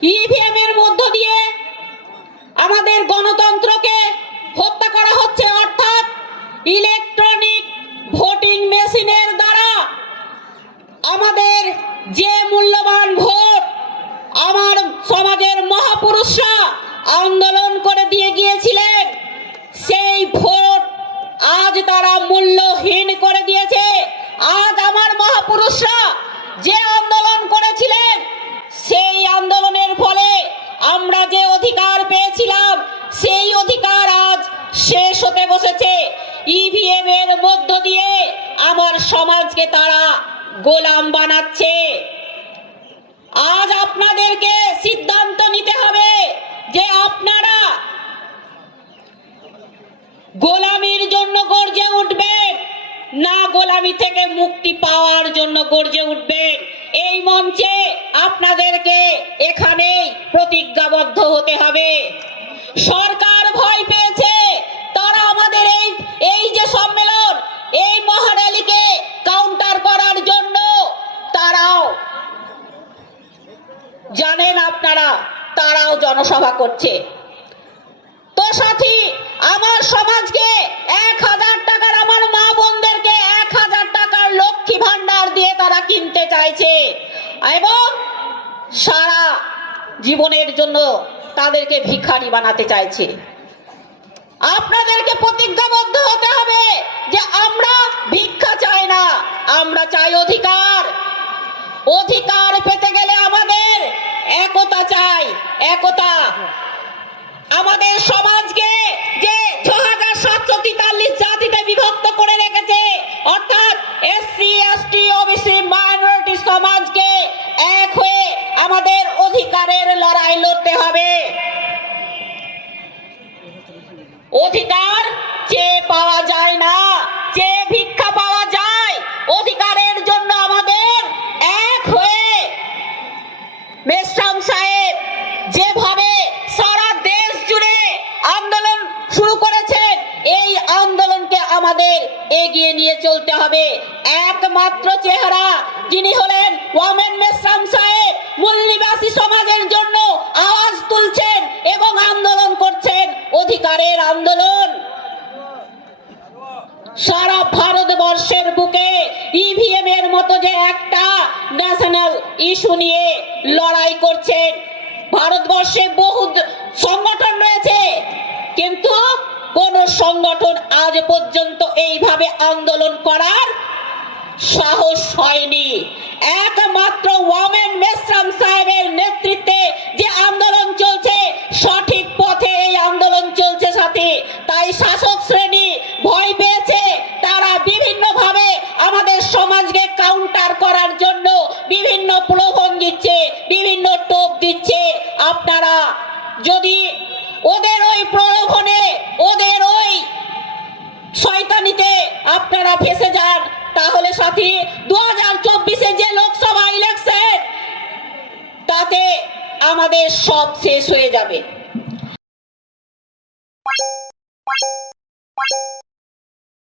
EVM এর মধ্য দিয়ে আমাদের গণতন্ত্রকে হত্যা করা হচ্ছে, অর্থাৎ ইলেকট্রনিক ভোটিং মেশিনের দ্বারা আমাদের যে মূল্যবান ভোট আমার সমাজের মহাপুরুষরা আন্দোলন করে দিয়ে গিয়েছিলেন, সেই ভোট আজ তারা মূল্যহীন করে দিয়েছে। আজ আমার মহাপুরুষরা যে আন্দোলন করেছিলেন সেই আন্দোলনের ফলে আমরা যে অধিকার পেয়েছিলাম সেই অধিকার আজ শেষ হতে বসেছে। ইভিএম এর মধ্য দিয়ে আমার সমাজকে তারা গোলাম বানাচ্ছে। আজ আপনাদেরকে সিদ্ধান্ত নিতে হবে যে আপনারা গোলামির জন্য গর্জে উঠবেন না গোলামি থেকে মুক্তি পাওয়ার জন্য গর্জে উঠবেন। এই মঞ্চে আপনাদেরকে এখানেই প্রতিজ্ঞাবদ্ধ হতে হবে। সরকার ভয় পেয়েছে তারা আমাদের এই এই যে সম্মেলন এই মহারালিকে কাউন্টার করার জন্য তারাও জানেন আপনারা, তারাও জনসভা করছে। তো সাথী, আমার সমাজকে এক হাজার টাকার, আমার মা বোনদেরকে এক হাজার টাকার লক্ষ্মী ভান্ডার দিয়ে তারা কিনতে চাইছে। এবং সারা জীবনের জন্য তাদেরকে ভিখারি বানাতে চাইছে। আপনাদেরকে প্রতিজ্ঞাবদ্ধ হতে হবে যে আমরা ভিক্ষা চাই না, আমরা চাই অধিকার। অধিকার পেতে গেলে আমাদের একতা চাই একতা। আমাদের সমাজকে যে ছ হাজার সাতশো তেতাল্লিশ জাতিতে বিভক্ত করে রেখেছে, অর্থাৎ এসসি, এসটি, ওবিসি, মাইনরিটি সমাজকে এক হয়ে আমাদের অধিকারের লড়াই লড়তে হবে। অধিকার আমাদের এগিয়ে নিয়ে চলতে হবে। একমাত্র চেহারা যিনি হলেন ওয়ামেন মেসরাম সাহেব মূল্যবাসী সমাজের জন্য আওয়াজ তুলছেন এবং আন্দোলন করছেন। অধিকারের আন্দোলন। সারা ভারতবর্ষের বুকে ইভিএম এর মতো যে একটা ন্যাশনাল ইস্যু নিয়ে লড়াই করছেন। ভারতবর্ষে বহু সংগঠন রয়েছে, কিন্তু কোন সংগঠন আজ পর্যন্ত এইভাবে আন্দোলন করার সাহস হয়নি। একমাত্র ওয়ামেন মেসরাম সাহেবের নেতৃত্বে যে আন্দোলন চলছে, সঠিক পথে এই আন্দোলন চলছে সাথে। তাই শাসক শ্রেণি ভয় পেয়েছে, তারা বিভিন্ন ভাবে আমাদের সমাজকে কাউন্টার করার জন্য বিভিন্ন প্রলোভন দিচ্ছে, বিভিন্ন টোপ দিচ্ছে। আপনারা যদি ওদের ওই প্রলোভনে, ওদের ওই শয়তানিতে আপনারা ফেসে যান। তাহলে সাথী দু হাজার চব্বিশে যে লোকসভা ইলেকশন তাতে আমাদের সব শেষ হয়ে যাবে।